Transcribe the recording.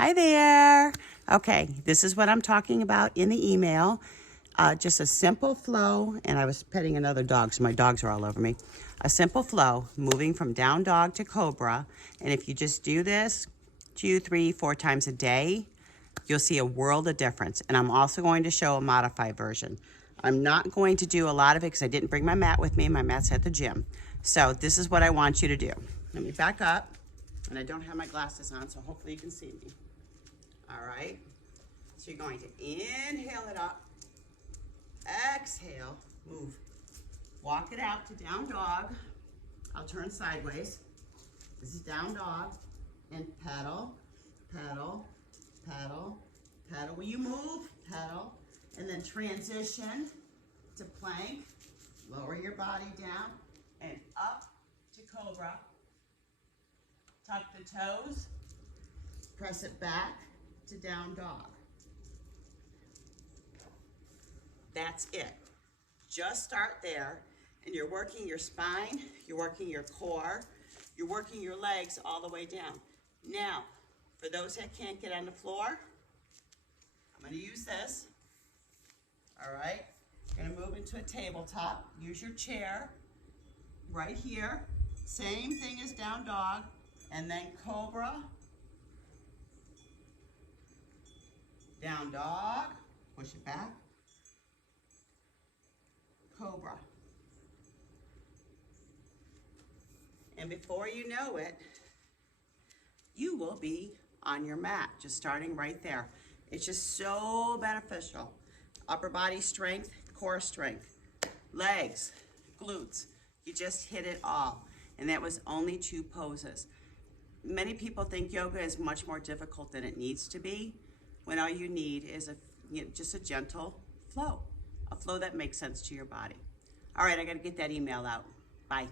Hi there. Okay, this is what I'm talking about in the email. Just a simple flow, and I was petting another dog, so my dogs are all over me. A simple flow, moving from down dog to cobra. And if you just do this 2, 3, 4 times a day, you'll see a world of difference. And I'm also going to show a modified version. I'm not going to do a lot of it because I didn't bring my mat with me. My mat's at the gym. So this is what I want you to do. Let me back up. And I don't have my glasses on, so hopefully you can see me. All right. So you're going to inhale it up. Exhale, move. Walk it out to down dog. I'll turn sideways. This is down dog. And pedal, pedal, pedal, pedal. Will you move? Pedal. And then transition to plank. Lower your body down and up to cobra. Tuck the toes. Press it back to down dog. That's it. Just start there, and you're working your spine, you're working your core, you're working your legs all the way down. Now, for those that can't get on the floor, I'm going to use this. All right? You're going to move into a tabletop. Use your chair right here. Same thing as down dog, and then cobra, down dog, push it back, cobra. And before you know it, you will be on your mat, just starting right there. It's just so beneficial. Upper body strength, core strength, legs, glutes. You just hit it all. And that was only 2 poses. Many people think yoga is much more difficult than it needs to be, when all you need is just a gentle flow. A flow that makes sense to your body. All right, I gotta get that email out. Bye.